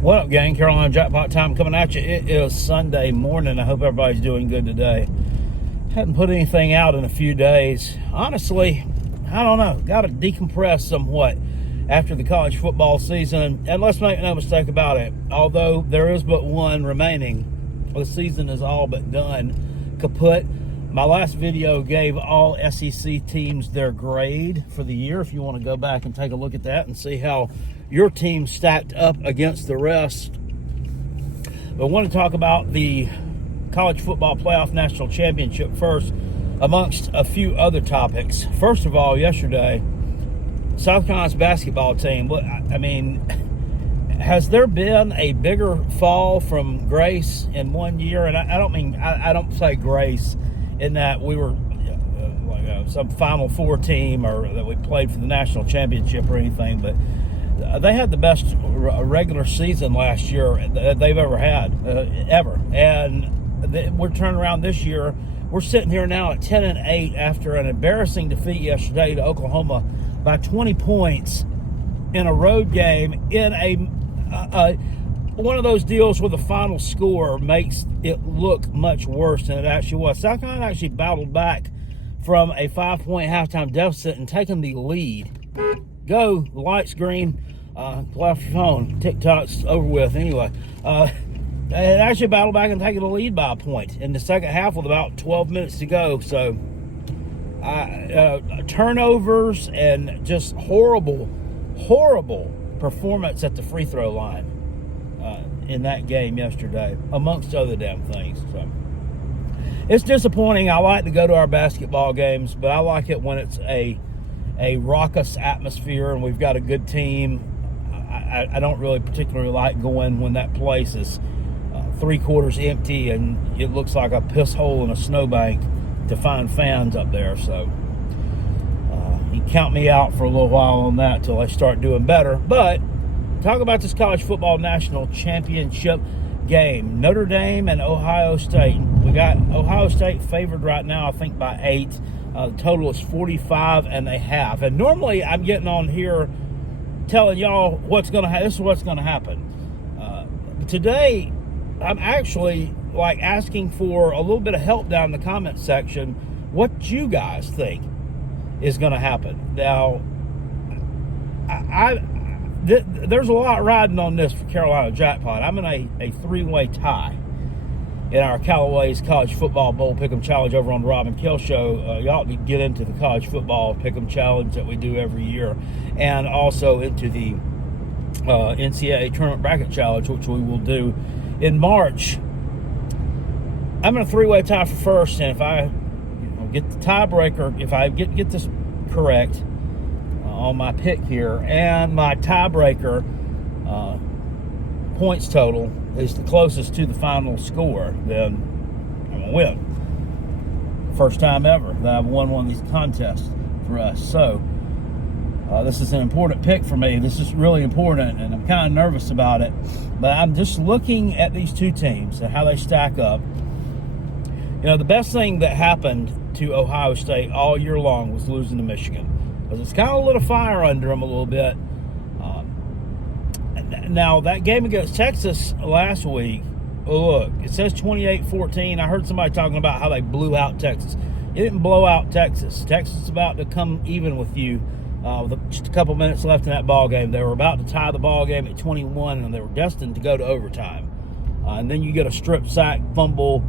What up, gang? Carolina Jackpot time coming at you. It is Sunday morning. I hope everybody's doing good today. Hadn't put anything out in a few days. Honestly, I don't know. Got to decompress somewhat after the college football season. And let's make no mistake about it. Although there is but one remaining, the season is all but done. Kaput. My last video gave all SEC teams their grade for the year. If you want to go back and take a look at that and see how your team stacked up against the rest. But I want to talk about the College Football Playoff National Championship first, amongst a few other topics. First of all, yesterday, South Carolina's basketball team, I mean, has there been a bigger fall from grace in 1 year? And I don't say grace in that we were some Final Four team or that we played for the national championship or anything, but they had the best regular season last year that they've ever had, ever. And we're turning around this year. We're sitting here now at 10-8 after an embarrassing defeat yesterday to Oklahoma by 20 points in a road game in a one of those deals where the final score makes it look much worse than it actually was. South Carolina actually battled back from a 5-point halftime deficit and taken the lead. Go, the light's green. Pull off your phone. TikTok's over with anyway. It actually battled back and taken the lead by a point in the second half with about 12 minutes to go. So turnovers and just horrible performance at the free throw line in that game yesterday, amongst other damn things. So it's disappointing. I like to go to our basketball games, but I like it when it's a raucous atmosphere and we've got a good team. I don't really particularly like going when that place is 3/4 empty and it looks like a piss hole in a snowbank to find fans up there. So you count me out for a little while on that till I start doing better. But talk about this college football national championship game. Notre Dame and Ohio State. We got Ohio State favored right now, I think by 8. The total is 45.5. And normally I'm getting on here telling y'all what's going to happen. This is what's going to happen. Today, I'm actually asking for a little bit of help down in the comment section. What you guys think is going to happen? Now, there's a lot riding on this for Carolina Jackpot. I'm in a 3-way tie in our Callaway's College Football Bowl Pick'em Challenge over on the Rob and Kell Show. You ought to get into the College Football Pick'em Challenge that we do every year, and also into the NCAA Tournament Bracket Challenge, which we will do in March. I'm in a 3-way tie for first, and if I get the tiebreaker, if I get this correct on my pick here, and my tiebreaker points total is the closest to the final score, then I'm going to win. First time ever that I've won one of these contests for us. So this is an important pick for me. This is really important, and I'm kind of nervous about it. But I'm just looking at these two teams and how they stack up. You know, the best thing that happened to Ohio State all year long was losing to Michigan, because it's kind of lit a fire under them a little bit. Now, that game against Texas last week, look, it says 28-14. I heard somebody talking about how they blew out Texas. It didn't blow out Texas. Texas is about to come even with you with just a couple minutes left in that ball game. They were about to tie the ball game at 21, and they were destined to go to overtime. And then you get a strip sack, fumble,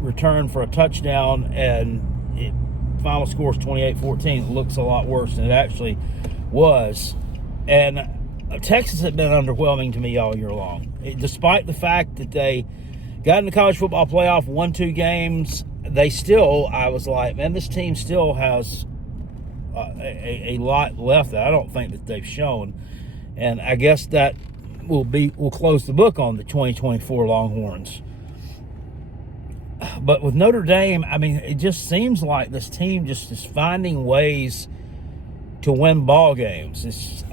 return for a touchdown, and final score is 28-14. It looks a lot worse than it actually was. And Texas had been underwhelming to me all year long. Despite the fact that they got in the college football playoff, won 2 games, I was like, man, this team still has a lot left that I don't think that they've shown. And I guess that we'll close the book on the 2024 Longhorns. But with Notre Dame, I mean, it just seems like this team just is finding ways to win ball games. It's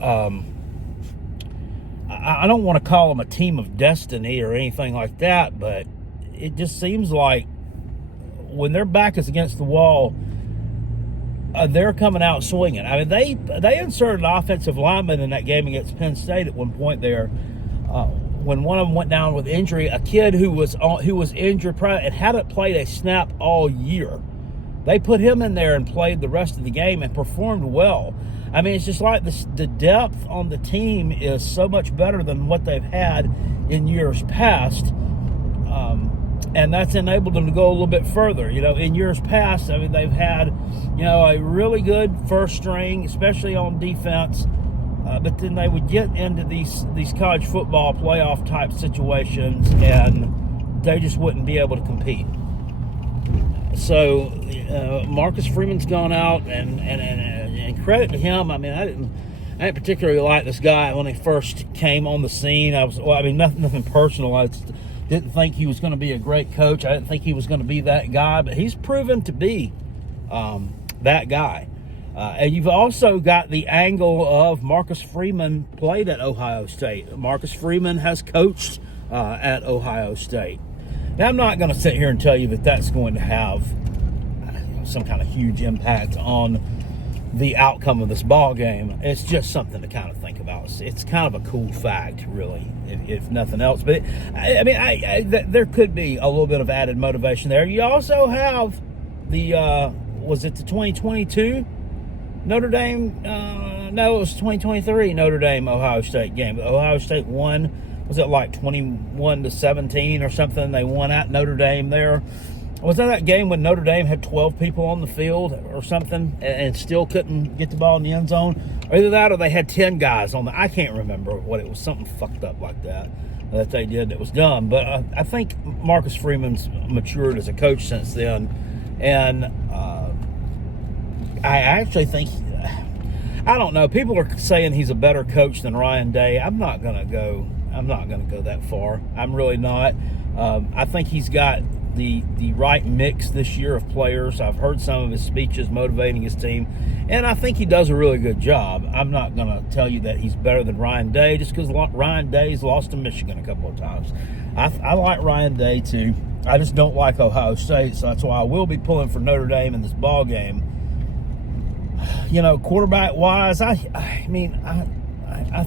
I don't want to call them a team of destiny or anything like that, but it just seems like when their back is against the wall, they're coming out swinging. I mean, they inserted an offensive lineman in that game against Penn State at one point there when one of them went down with injury, a kid who was injured and hadn't played a snap all year. They put him in there and played the rest of the game and performed well. I mean, it's just like the depth on the team is so much better than what they've had in years past. And that's enabled them to go a little bit further. In years past, I mean, they've had, a really good first string, especially on defense. But then they would get into these college football playoff type situations, and they just wouldn't be able to compete. So Marcus Freeman's gone out, and credit to him. I mean, I didn't particularly like this guy when he first came on the scene. Nothing personal. I just didn't think he was going to be a great coach. I didn't think he was going to be that guy, but he's proven to be that guy. And you've also got the angle of Marcus Freeman played at Ohio State. Marcus Freeman has coached at Ohio State. Now, I'm not going to sit here and tell you that that's going to have some kind of huge impact on the outcome of this ball game. It's just something to kind of think about. It's kind of a cool fact, really, if nothing else. But there could be a little bit of added motivation there. You also have the was it the 2022 Notre Dame? No, it was 2023 Notre Dame Ohio State game. Ohio State won. Was it like 21-17 or something? They won at Notre Dame there. Was that game when Notre Dame had 12 people on the field or something and still couldn't get the ball in the end zone? Or either that or they had 10 guys on I can't remember what it was. Something fucked up like that they did that was dumb. But I think Marcus Freeman's matured as a coach since then. And I actually think, I don't know, people are saying he's a better coach than Ryan Day. I'm not going to go that far. I'm really not. I think he's got the right mix this year of players. I've heard some of his speeches motivating his team, and I think he does a really good job. I'm not going to tell you that he's better than Ryan Day just because Ryan Day's lost to Michigan a couple of times. I like Ryan Day too. I just don't like Ohio State, so that's why I will be pulling for Notre Dame in this ball game. Quarterback-wise, I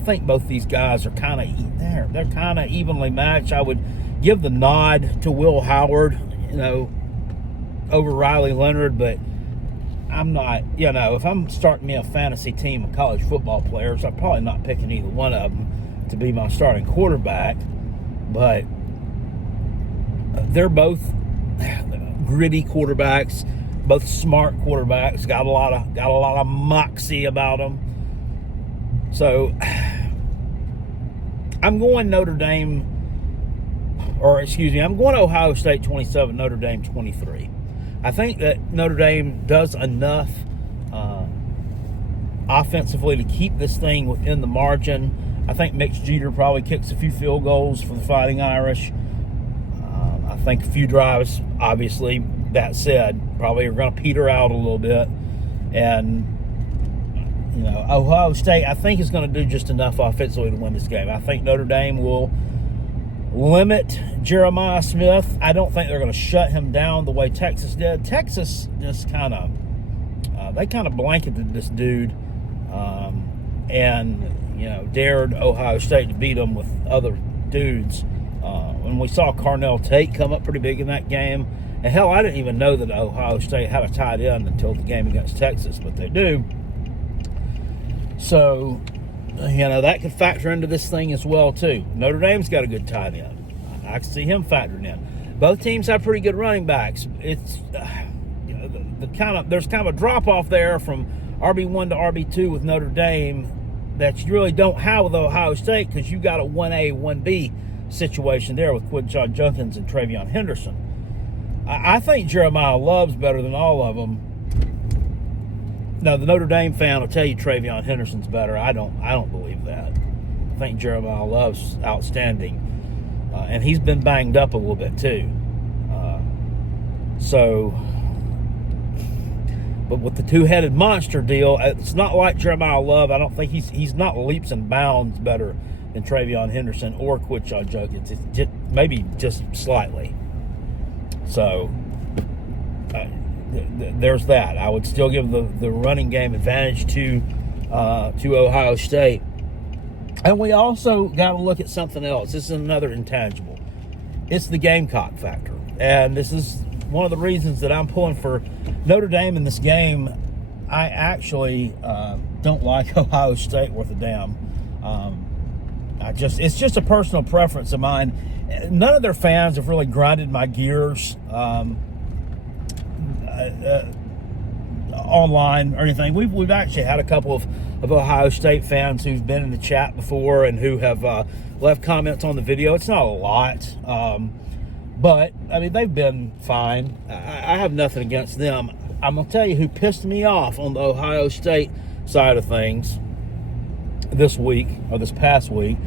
think both these guys are they're kind of evenly matched. I would give the nod to Will Howard, over Riley Leonard, but I'm not, if I'm starting me a fantasy team of college football players, I'm probably not picking either one of them to be my starting quarterback. But they're both gritty quarterbacks, both smart quarterbacks, got a lot of moxie about them. So I'm going I'm going Ohio State 27, Notre Dame 23. I think that Notre Dame does enough offensively to keep this thing within the margin. I think Mitch Jeter probably kicks a few field goals for the Fighting Irish. I think a few drives, obviously, that said, probably are going to peter out a little bit. And, Ohio State, I think, is going to do just enough offensively to win this game. I think Notre Dame will limit Jeremiah Smith. I don't think they're going to shut him down the way Texas did. Texas just kind of blanketed this dude and dared Ohio State to beat them with other dudes. When we saw Carnell Tate come up pretty big in that game, and hell, I didn't even know that Ohio State had a tight end until the game against Texas, but they do. So, that could factor into this thing as well, too. Notre Dame's got a good tight end. I can see him factoring in. Both teams have pretty good running backs. It's there's kind of a drop-off there from RB1 to RB2 with Notre Dame that you really don't have with Ohio State because you got a 1A, 1B situation there with Quinshon Judkins and Travion Henderson. I think Jeremiah Love's better than all of them. Now, the Notre Dame fan will tell you Travion Henderson's better. I don't believe that. I think Jeremiah Love's outstanding. And he's been banged up a little bit, too. But with the two-headed monster deal, it's not like Jeremiah Love. I don't think he's not leaps and bounds better than Travion Henderson or Quinshon Judkins. It's maybe just slightly. So, there's that. I would still give the running game advantage to Ohio State. And we also got to look at something else. This is another intangible. It's the Gamecock factor. And this is one of the reasons that I'm pulling for Notre Dame in this game. I actually don't like Ohio State worth a damn. It's just a personal preference of mine. None of their fans have really grinded my gears online or anything. We've actually had a couple of Ohio State fans who've been in the chat before and who have left comments on the video. It's not a lot, but I mean, they've been fine. I have nothing against them. I'm gonna tell you who pissed me off on the Ohio State side of things this week, or this past week.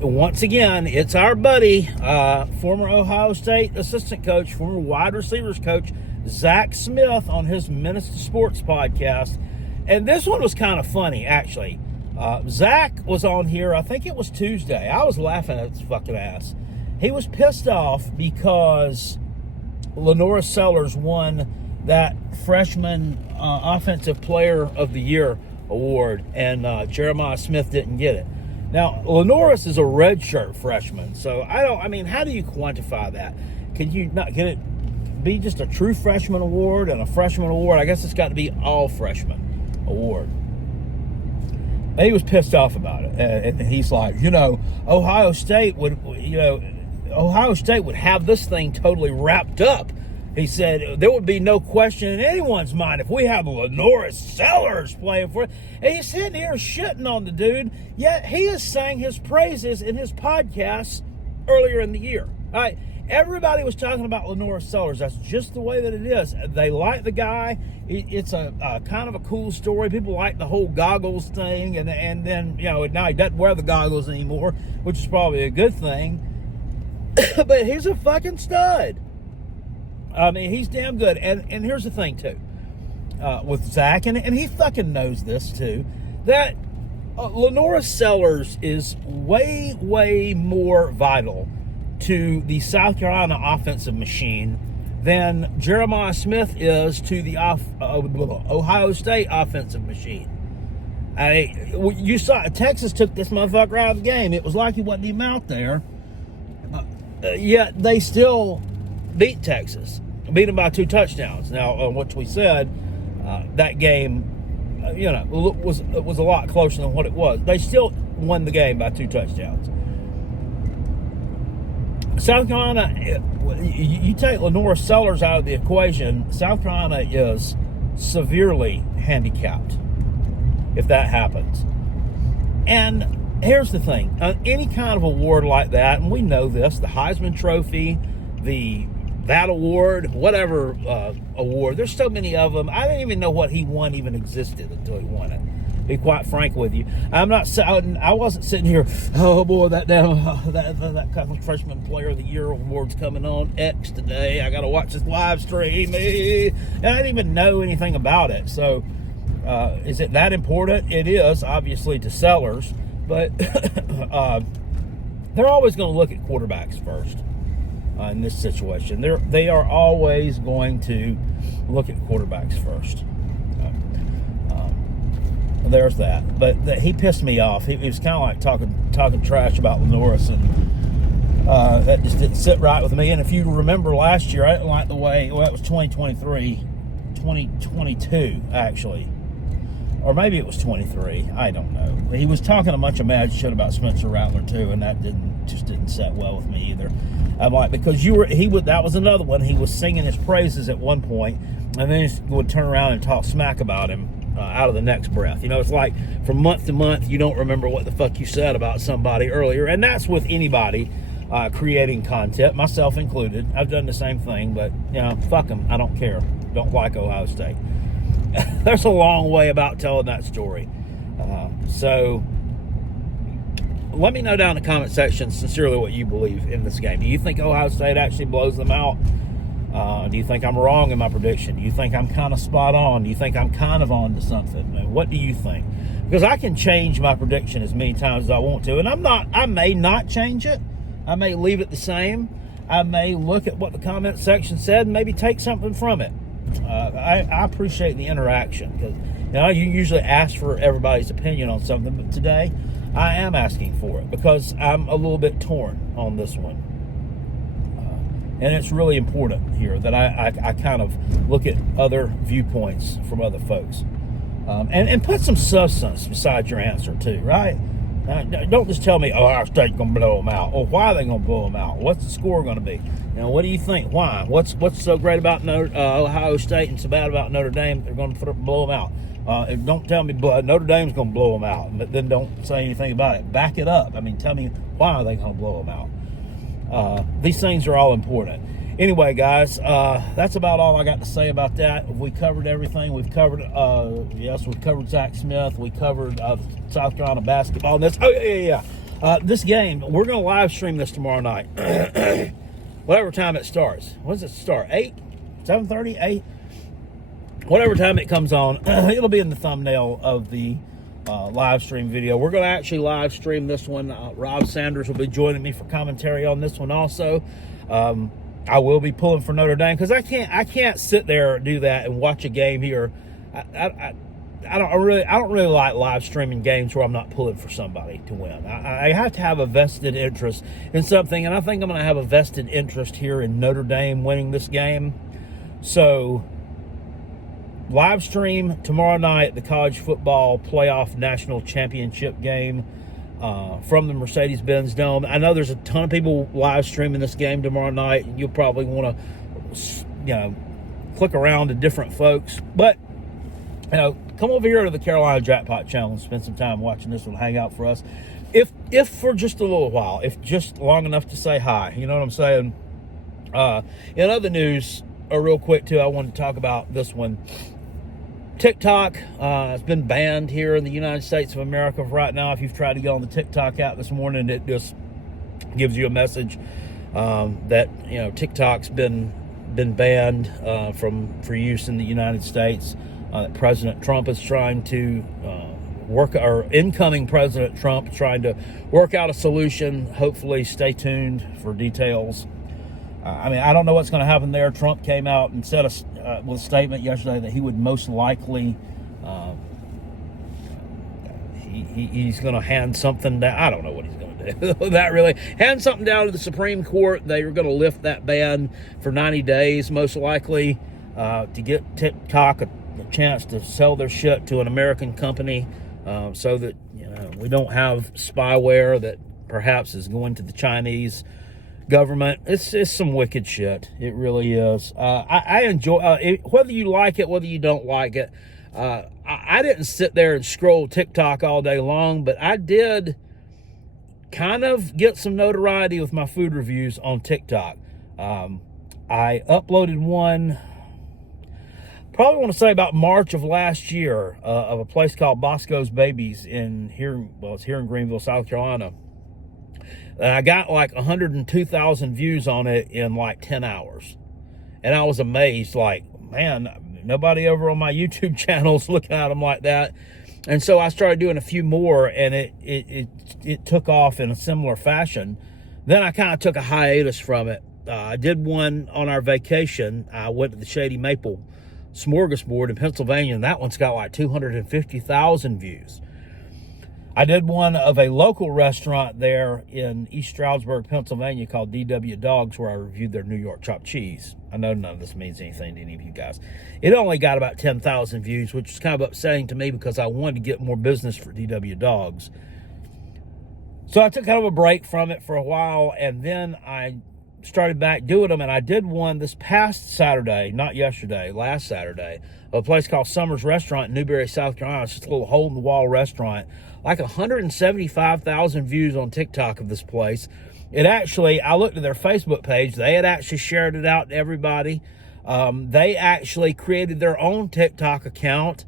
Once again, it's our buddy, former Ohio State assistant coach, former wide receivers coach, Zach Smith, on his Minister Sports podcast. And this one was kind of funny, actually. Zach was on here, I think it was Tuesday. I was laughing at his fucking ass. He was pissed off because Lenora Sellers won that freshman offensive player of the year award, and Jeremiah Smith didn't get it. Now, Lenoris is a redshirt freshman, so how do you quantify that? Can you not get it, be just a true freshman award and a freshman award? I guess it's got to be all freshman award. And he was pissed off about it, and he's like, Ohio State would have this thing totally wrapped up. He said there would be no question in anyone's mind if we had Lenora Sellers playing for it. And he's sitting here shitting on the dude, yet he has sang his praises in his podcast earlier in the year. All right, everybody was talking about Lenora Sellers. That's just the way that it is. They like the guy. It's a kind of a cool story. People like the whole goggles thing, and then now he doesn't wear the goggles anymore, which is probably a good thing. But he's a fucking stud. I mean, he's damn good. And here's the thing, too, with Zach, and he fucking knows this, too, that Lenora Sellers is way, way more vital to the South Carolina offensive machine than Jeremiah Smith is to the Ohio State offensive machine. You saw Texas took this motherfucker out of the game. It was like he wasn't even out there. Yet they still beat Texas. Beat them by 2 touchdowns. Now, which we said, that game, was a lot closer than what it was. They still won the game by 2 touchdowns. South Carolina, you take Lenora Sellers out of the equation, South Carolina is severely handicapped if that happens. And here's the thing. Any kind of award like that, and we know this, the Heisman Trophy, that award, whatever award, there's so many of them. I didn't even know what he won even existed until he won it. Be quite frank with you, I wasn't sitting here, oh boy, that freshman player of the year award's coming on X today. I got to watch this live stream. And I didn't even know anything about it. So, is it that important? It is, obviously, to Sellers, but they're always going to look at quarterbacks first. In this situation, they are always going to look at quarterbacks first. There's that. But he pissed me off. He was kind of like talking trash about Lenoris, and that just didn't sit right with me. And if you remember last year, I didn't like the way, it was 2022 actually, or maybe it was 23. I don't know. He was talking a bunch of mad shit about Spencer Rattler too, and that didn't set well with me either. I'm like, because that was another one. He was singing his praises at one point, and then he would turn around and talk smack about him out of the next breath. It's like from month to month, you don't remember what the fuck you said about somebody earlier, and that's with anybody creating content, myself included. I've done the same thing, but fuck them. I don't care. Don't like Ohio State. There's a long way about telling that story. So let me know down in the comment section sincerely what you believe in this game. Do you think Ohio State actually blows them out? Do you think I'm wrong in my prediction? Do you think I'm kind of spot on? Do you think I'm kind of on to something? What do you think? Because I can change my prediction as many times as I want to, and I may not change it. I may leave it the same. I may look at what the comment section said and maybe take something from it. I appreciate the interaction, because you usually ask for everybody's opinion on something, but today I am asking for it because I'm a little bit torn on this one. And it's really important here that I kind of look at other viewpoints from other folks. And put some substance beside your answer too, right? Don't just tell me, Ohio State's going to blow them out. Or why are they going to blow them out? What's the score going to be? What do you think? Why? What's so great about Ohio State and so bad about Notre Dame? They're going to blow them out. Don't tell me Notre Dame's going to blow them out, but then don't say anything about it. Back it up. I mean, tell me why are they going to blow them out? These things are all important. Anyway, guys, that's about all I got to say about that. We covered everything. We've covered, we've covered Zach Smith. We covered South Carolina basketball. This game, we're going to live stream this tomorrow night. Whatever time it starts. When does it start? 8? 7:30? 8? Whatever time it comes on, it'll be in the thumbnail of the live stream video. We're going to actually live stream this one. Rob Sanders will be joining me for commentary on this one also. I will be pulling for Notre Dame because I can't sit there and do that and watch a game here. I don't really like live streaming games where I'm not pulling for somebody to win. I have to have a vested interest in something, and I think I'm going to have a vested interest here in Notre Dame winning this game. So, live stream tomorrow night the college football playoff national championship game. From the Mercedes-Benz Dome. I know there's a ton of people live streaming this game tomorrow night. You'll probably want to, click around to different folks. But, come over here to the Carolina Jackpot channel and spend some time watching this one. Hang out for us. If for just a little while, if just long enough to say hi. You know what I'm saying? In other news, real quick too, I wanted to talk about this one. TikTok has been banned here in the United States of America right now. If you've tried to get on the TikTok app this morning, it just gives you a message that TikTok's been banned for use in the United States. President Trump is trying to incoming President Trump trying to work out a solution. Hopefully, stay tuned for details. I don't know what's going to happen there. Trump came out and said with a statement yesterday that he would most likely he's going to hand something down. I don't know what he's going to do. That really hand something down to the Supreme Court. They are going to lift that ban for 90 days, most likely, to get TikTok a chance to sell their shit to an American company, so that we don't have spyware that perhaps is going to the Chinese government. It's some wicked shit. It really is. I enjoy it, whether you like it, whether you don't like it. I didn't sit there and scroll TikTok all day long, but I did kind of get some notoriety with my food reviews on TikTok. I uploaded one, probably want to say about March of last year, of a place called Bosco's Babies it's here in Greenville, South Carolina. And I got like 102,000 views on it in like 10 hours. And I was amazed, like, man, nobody over on my YouTube channel's looking at them like that. And so I started doing a few more, and it took off in a similar fashion. Then I kind of took a hiatus from it. I did one on our vacation. I went to the Shady Maple Smorgasbord in Pennsylvania, and that one's got like 250,000 views. I did one of a local restaurant there in East Stroudsburg, Pennsylvania called DW Dogs, where I reviewed their New York chopped cheese. I know none of this means anything to any of you guys. It only got about 10,000 views, which is kind of upsetting to me because I wanted to get more business for DW Dogs. So I took kind of a break from it for a while, and then I started back doing them, and I did one this past Saturday, not yesterday, last Saturday, of a place called Summers Restaurant in Newberry, South Carolina. It's just a little hole-in-the-wall restaurant. Like 175,000 views on TikTok of this place. It actually, I looked at their Facebook page. They had actually shared it out to everybody. They actually created their own TikTok account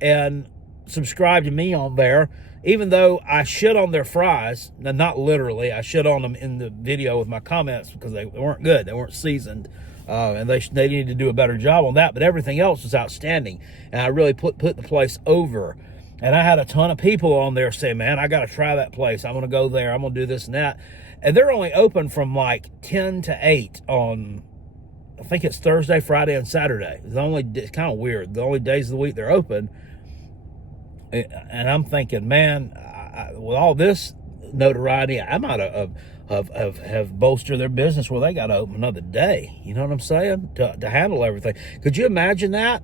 and subscribed to me on there. Even though I shit on their fries, now not literally, I shit on them in the video with my comments because they weren't good. They weren't seasoned. And they needed to do a better job on that. But everything else was outstanding. And I really put the place over. And I had a ton of people on there saying, man, I got to try that place. I'm going to go there. I'm going to do this and that. And they're only open from like 10 to 8 on, I think it's Thursday, Friday, and Saturday. It's kind of weird. The only days of the week they're open. And I'm thinking, man, with all this notoriety, I might have bolstered their business where they got to open another day. You know what I'm saying? To handle everything. Could you imagine that?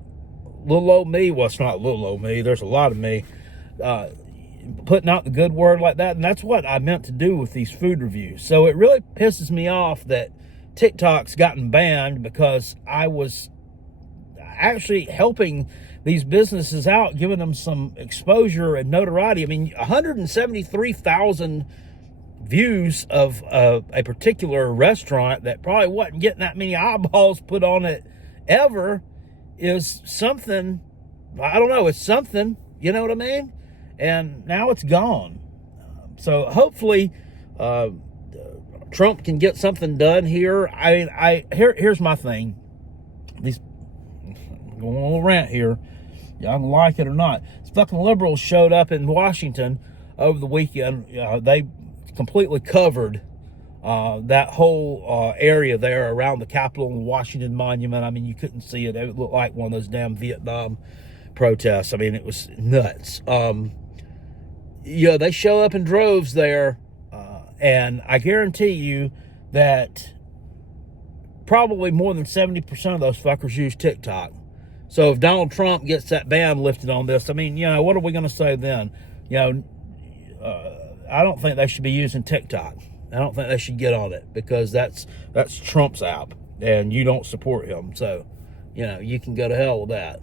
Little old me. Well, it's not little old me. There's a lot of me putting out the good word like that. And that's what I meant to do with these food reviews. So it really pisses me off that TikTok's gotten banned, because I was actually helping these businesses out, giving them some exposure and notoriety. I mean, 173,000 views of a particular restaurant that probably wasn't getting that many eyeballs put on it ever is something. I don't know, it's something, you know what I mean? And now it's gone. So hopefully Trump can get something done here. Here's my thing. I'm going on a little rant here. Y'all can like it or not. These fucking liberals showed up in Washington over the weekend. They completely covered that whole area there around the Capitol and Washington Monument. I mean, you couldn't see it. It looked like one of those damn Vietnam protests. I mean, it was nuts. They show up in droves there, and I guarantee you that probably more than 70% of those fuckers use TikTok. So if Donald Trump gets that ban lifted on this, I mean, what are we going to say then? I don't think they should be using TikTok. I don't think they should get on it, because that's Trump's app, and you don't support him. So, you can go to hell with that.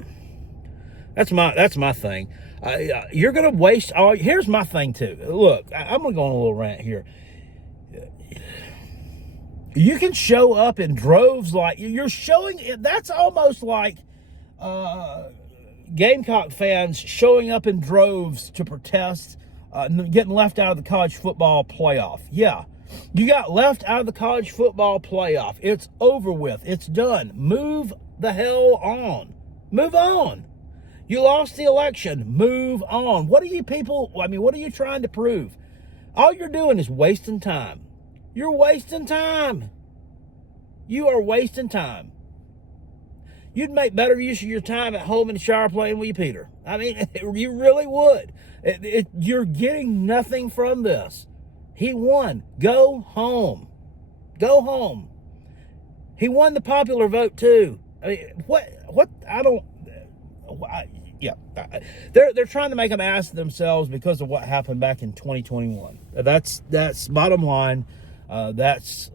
That's my thing. You're going to waste all. Here's my thing too. Look, I'm going to go on a little rant here. You can show up in droves like you're showing. That's almost like Gamecock fans showing up in droves to protest getting left out of the college football playoff. Yeah, you got left out of the college football playoff. It's over with. It's done. Move the hell on. Move on. You lost the election. Move on. What are you people, what are you trying to prove? All you're doing is wasting time. You're wasting time. You are wasting time. You'd make better use of your time at home in the shower playing with your Peter. I mean, you really would. You're getting nothing from this. He won. Go home. Go home. He won the popular vote too. I mean, what? I don't. Yeah, they're trying to make an ass of themselves because of what happened back in 2021. That's bottom line. That's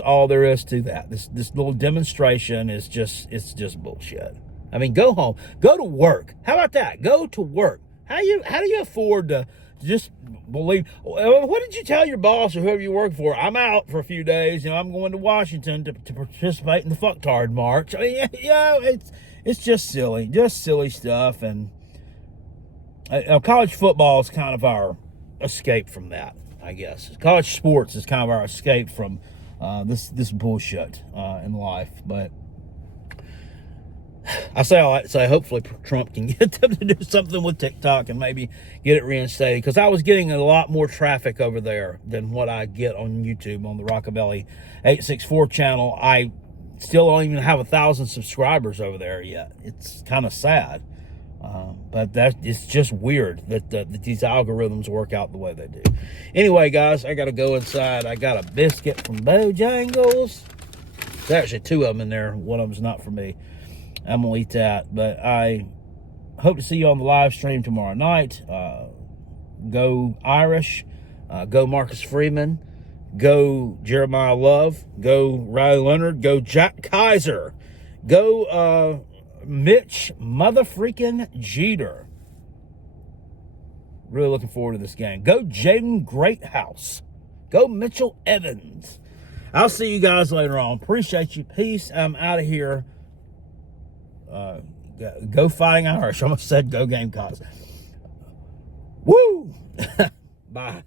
all there is to that. This little demonstration is just bullshit. I mean, go home, go to work. How about that? Go to work. How do you afford to just believe? What did you tell your boss or whoever you work for? I'm out for a few days. I'm going to Washington to participate in the fucktard march. I mean, it's just silly stuff. And college football is kind of our escape from that, I guess. College sports is kind of our escape from this bullshit in life. But I say all that to say, hopefully Trump can get them to do something with TikTok and maybe get it reinstated, because I was getting a lot more traffic over there than what I get on YouTube on the Rockabilly 864 channel. I still don't even have 1,000 subscribers over there yet. It's kind of sad, but it's just weird that these algorithms work out the way they do. Anyway, guys, I got to go inside. I got a biscuit from Bojangles. There's actually two of them in there. One of them's not for me. I'm going to eat that. But I hope to see you on the live stream tomorrow night. Go Irish. Go Marcus Freeman. Go Jeremiah Love. Go Riley Leonard. Go Jack Kaiser. Go Mitch motherfreaking Jeter. Really looking forward to this game. Go Jaden Greathouse. Go Mitchell Evans. I'll see you guys later on. Appreciate you. Peace. I'm out of here. Go Fighting Irish. I almost said go Gamecocks. Woo! Bye.